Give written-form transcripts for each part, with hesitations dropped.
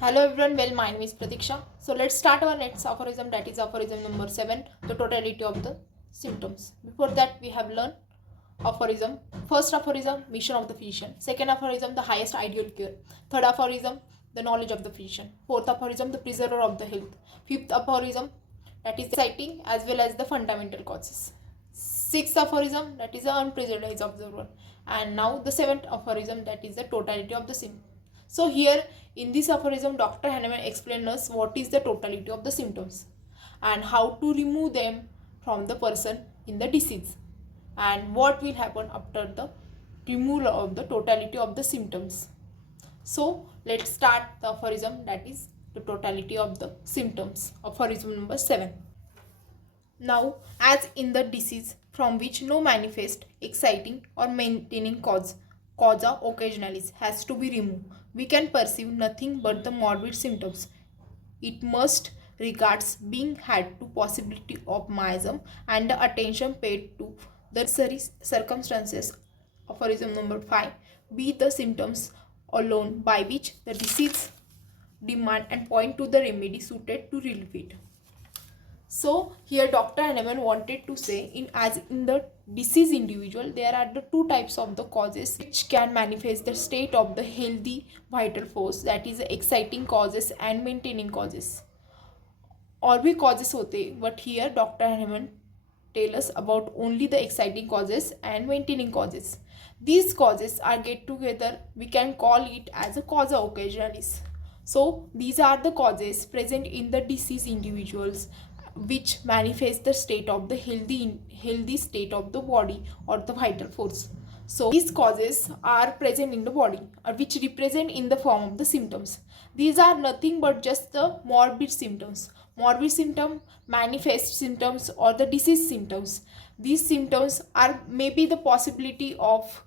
Hello everyone, well my name is Pratiksha. So let's start our next aphorism, that is aphorism number 7, the totality of the symptoms. Before that we have learned aphorism. First aphorism, mission of the physician. Second aphorism, the highest ideal cure. Third aphorism, the knowledge of the physician. Fourth aphorism, the preserver of the health. Fifth aphorism, that is exciting as well as the fundamental causes. Sixth aphorism, that is the unprejudiced observer. And now the seventh aphorism, that is the totality of the symptoms. So here in this aphorism, Dr. Hahnemann explains us what is the totality of the symptoms and how to remove them from the person in the disease and what will happen after the removal of the totality of the symptoms. So let's start the aphorism, that is the totality of the symptoms. Aphorism number 7. Now, as in the disease from which no manifest, exciting or maintaining causa occasionalis has to be removed, we can perceive nothing but the morbid symptoms. It must regards being had to possibility of miasm and the attention paid to the necessary circumstances. Aphorism number 5. Be the symptoms alone by which the disease demand and point to the remedy suited to relieve it. So here Dr. Hahnemann wanted to say as in the disease individual there are the two types of the causes which can manifest the state of the healthy vital force, that is the exciting causes and maintaining causes. और भी causes होते, but here Dr. Hahnemann tell us about only the exciting causes and maintaining causes. These causes are get together, we can call it as a causa occasionalis. So these are the causes present in the disease individuals which manifest the state of the healthy state of the body or the vital force. So these causes are present in the body which represent in the form of the symptoms. These are nothing but just the morbid symptoms. Morbid symptom, manifest symptoms or the disease symptoms. These symptoms are maybe the possibility of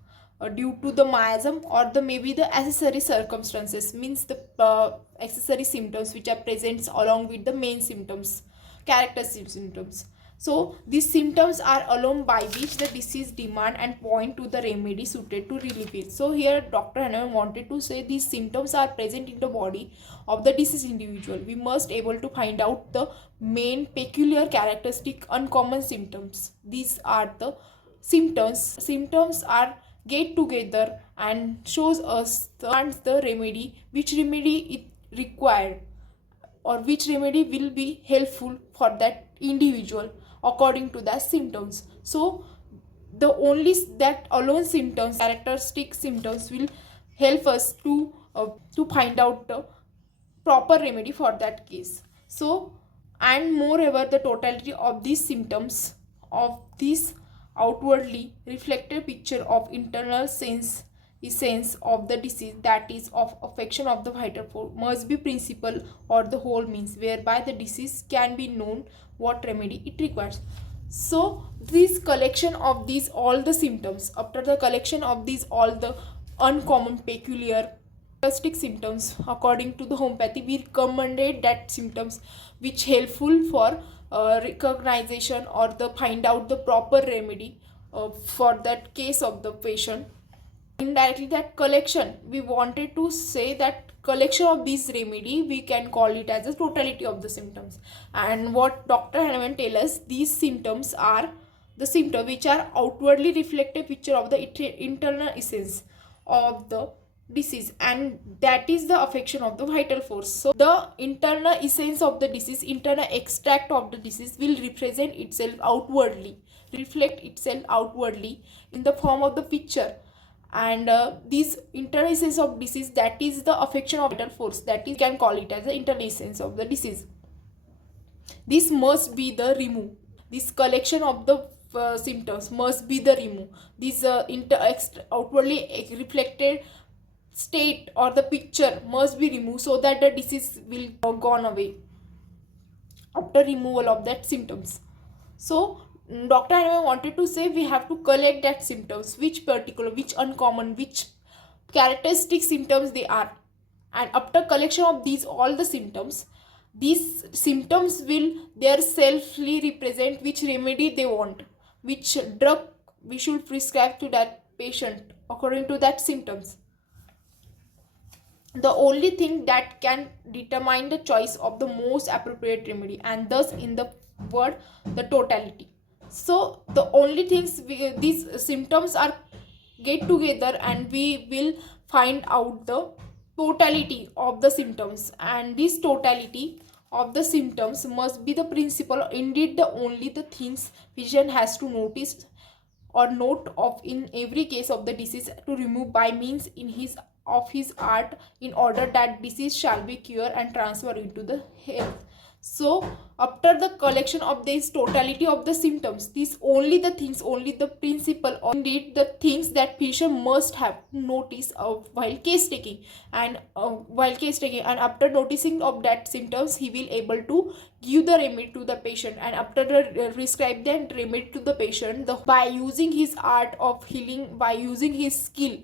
due to the miasm or the maybe the accessory circumstances, means the accessory symptoms which are present along with the main symptoms, characteristic symptoms. So these symptoms are alone by which the disease demand and point to the remedy suited to relieve it. So here Dr. Hahnemann wanted to say these symptoms are present in the body of the disease individual. We must able to find out the main peculiar characteristic uncommon symptoms. These are the symptoms. Symptoms are get together and shows us the remedy, which remedy it required or which remedy will be helpful for that individual according to the symptoms. So the only that alone symptoms, characteristic symptoms, will help us to find out the proper remedy for that case. So and moreover the totality of these symptoms of this outwardly reflected picture of internal sense essence of the disease, that is of affection of the vital force, must be principle or the whole means whereby the disease can be known what remedy it requires. So this collection of these all the symptoms, after the collection of these all the uncommon peculiar characteristic symptoms according to the homeopathy, we recommended that symptoms which helpful for recognition or the find out the proper remedy for that case of the patient. Indirectly that collection, we wanted to say that collection of this remedy we can call it as a totality of the symptoms. And what Dr. Hahnemann tell us, these symptoms are the symptoms which are outwardly reflective picture of the internal essence of the disease, and that is the affection of the vital force. So the internal essence of the disease, internal extract of the disease will represent itself outwardly, reflect itself outwardly in the form of the picture. And this internal essence of disease, that is the affection of vital force, that is can call it as the internal essence of the disease. This must be the remove, this collection of the symptoms must be the remove, this outwardly reflected state or the picture must be removed so that the disease will gone away after removal of that symptoms. So Dr. Hahnemann wanted to say we have to collect that symptoms, which particular, which uncommon, which characteristic symptoms they are, and after collection of these all the symptoms, these symptoms will their selfly represent which remedy they want, which drug we should prescribe to that patient according to that symptoms. the only thing that can determine the choice of the most appropriate remedy, and thus in the word the totality. So the only things these symptoms are get together, and we will find out the totality of the symptoms, and this totality of the symptoms must be the principle, indeed the only the things physician has to notice or note of in every case of the disease, to remove by means in his of his art, in order that disease shall be cured and transferred into the health. So after the collection of this totality of the symptoms, these only the things, only the principle, or indeed the things that patient must have notice of while case taking, and after noticing of that symptoms, he will able to give the remedy to the patient, and after the prescribe the remedy to the patient, by using his art of healing, by using his skill,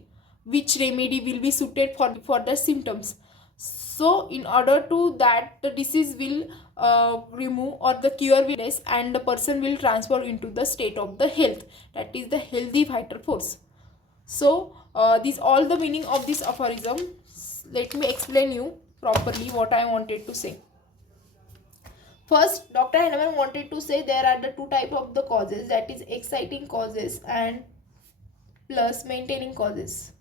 which remedy will be suited for the symptoms. So in order to that, the disease will remove, or the cure will less, and the person will transfer into the state of the health, that is the healthy vital force. So this all the meaning of this aphorism. Let me explain you properly what I wanted to say. First, Dr. Henneman wanted to say there are the two type of the causes, that is exciting causes and plus maintaining causes.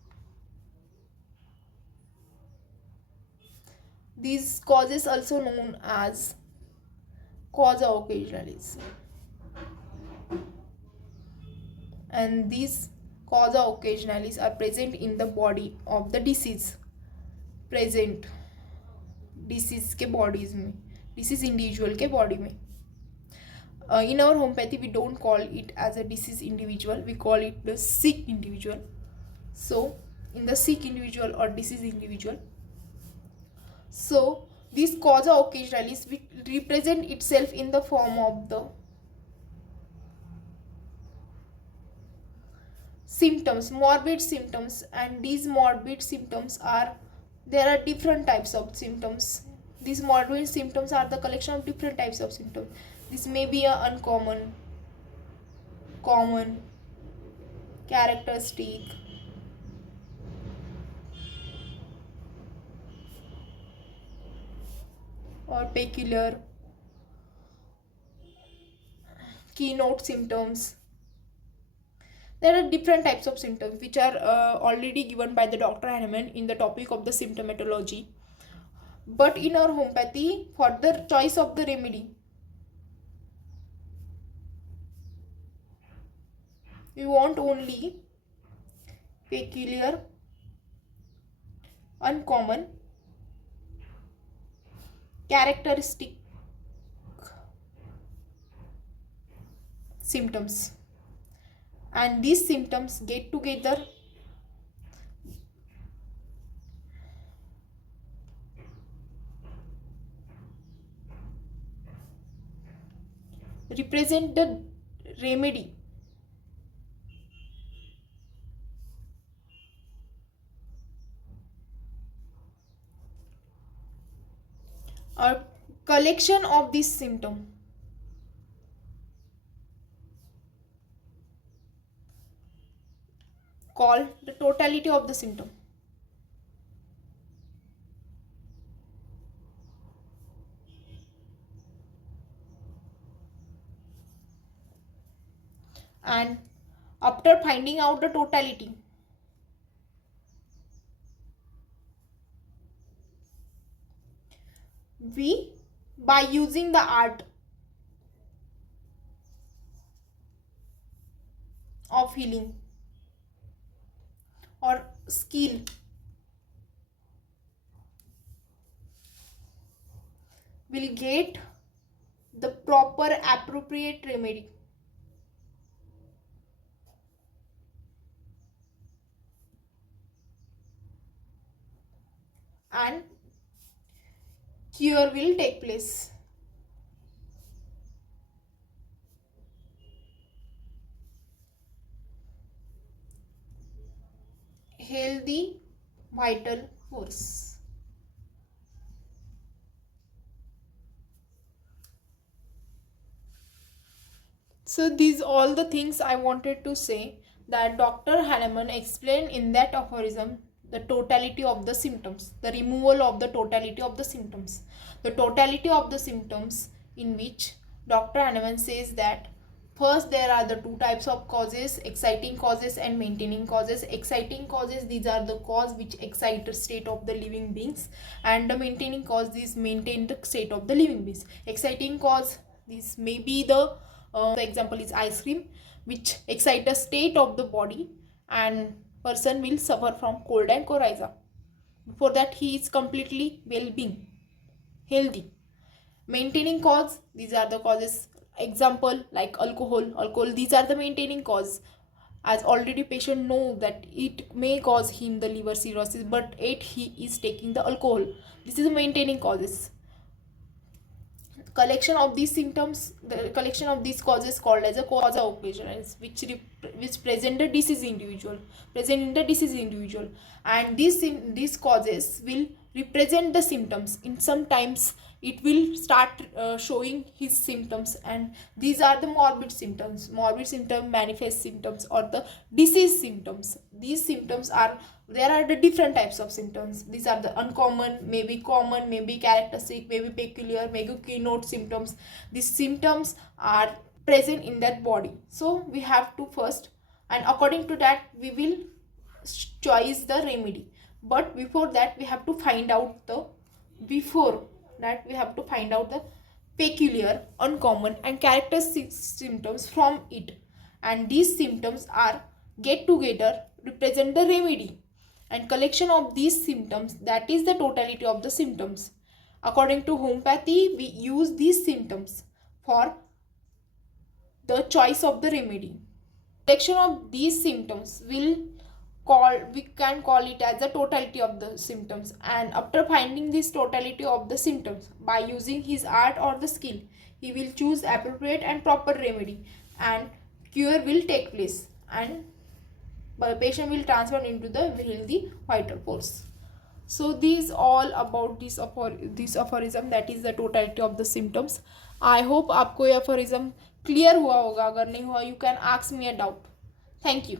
These causes also known as causa occasionalis, and these causa occasionalis are present in the body of the disease, present disease के bodies में, disease individual के body में. In our homeopathy we don't call it as a disease individual, we call it the sick individual. So in the sick individual or disease individual, so this causa occasionalis represent itself in the form of the symptoms, morbid symptoms, and these morbid symptoms are, there are different types of symptoms. These morbid symptoms are the collection of different types of symptoms. This may be a uncommon, common, characteristic, or peculiar, keynote symptoms. There are different types of symptoms which are already given by the Dr. Hahnemann in the topic of the symptomatology. But in our homeopathy, for the choice of the remedy, we want only peculiar, uncommon, characteristic symptoms, and these symptoms get together represent the remedy or collection of this symptom called the totality of the symptom. And after finding out the totality, we, by using the art of healing or skill, will get the proper appropriate remedy, and cure will take place. Healthy vital force. So these all the things I wanted to say, that Dr. Hahnemann explained in that aphorism, the totality of the symptoms, the removal of the totality of the symptoms. The totality of the symptoms, in which Dr. Hahnemann says that first there are the two types of causes, exciting causes and maintaining causes. Exciting causes, these are the cause which excite the state of the living beings, and the maintaining cause, these maintain the state of the living beings. Exciting cause, this may be the example is ice cream, which excite the state of the body, and person will suffer from cold and coryza. Before that he is completely well-being, healthy. Maintaining cause, these are the causes, example like alcohol, these are the maintaining cause. As already patient know that it may cause him the liver cirrhosis, but yet he is taking the alcohol. This is the maintaining causes. Collection of these symptoms, the collection of these causes called as a causa occasionalis, which present the disease individual, present in the disease individual, and these causes will represent the symptoms. In sometimes it will start showing his symptoms, and these are the morbid symptoms. Morbid symptom, manifest symptoms, or the disease symptoms. These symptoms are, there are the different types of symptoms. These are the uncommon, maybe common, maybe characteristic, maybe peculiar, maybe keynote symptoms. These symptoms are present in that body. So we have to first, and according to that we will choose the remedy. But before that we have to find out the peculiar, uncommon and characteristic symptoms from it, and these symptoms are get together represent the remedy, and collection of these symptoms, that is the totality of the symptoms. According to homeopathy, we use these symptoms for the choice of the remedy. Collection of these symptoms we can call it as the totality of the symptoms, and after finding this totality of the symptoms, by using his art or the skill, he will choose appropriate and proper remedy, and cure will take place, and the patient will transfer into the healthy vital force. So these all about this aphorism, that is the totality of the symptoms. I hope आपको ये aphorism clear हुआ होगा. अगर नहीं हुआ, you can ask me a doubt. Thank you.